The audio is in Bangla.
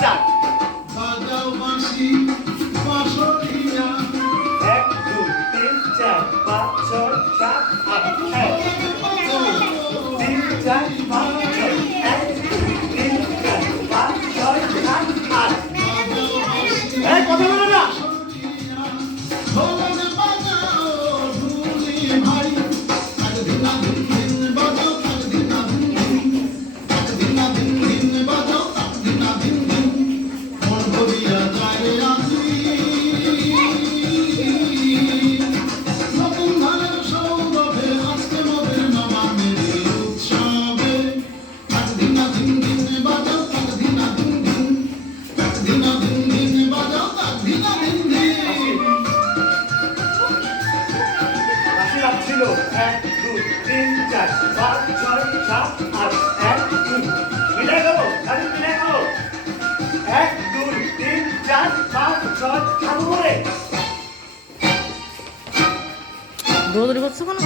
স্টার্ট। বাজাও বাঁশি বাঁশরিয়া 1 2 3 4 5 6 7 8 1 2 3 4 5 6 1 2 3 4 5 6 7 8 এই কথা বলো না। ঢোল বাজাও ঢুলি ভাই তাক দিনা দিন দিন বাজাও তাক দিনা দিন দিন তাক দিনা দিন দিন বাজাও তাক দিনা দিন দিন মন ভরিয়া যায় আজি নতুন ধানের সৌরভে আজকে মোদের নবান্নের উৎসবে তাক দিনা দিন দিন বাজাও তাক দিনা দিন দিন তাক দিনা দিন দিন বাজাও তাক দিনা দিন দিন ছিল 1 2 3 4 5 6 7 8 1 2 মিলে গেল আরে মিলে গেল 1 2 3 4 5 6 7 করে দৌড়দৌড়ি করছো কেন?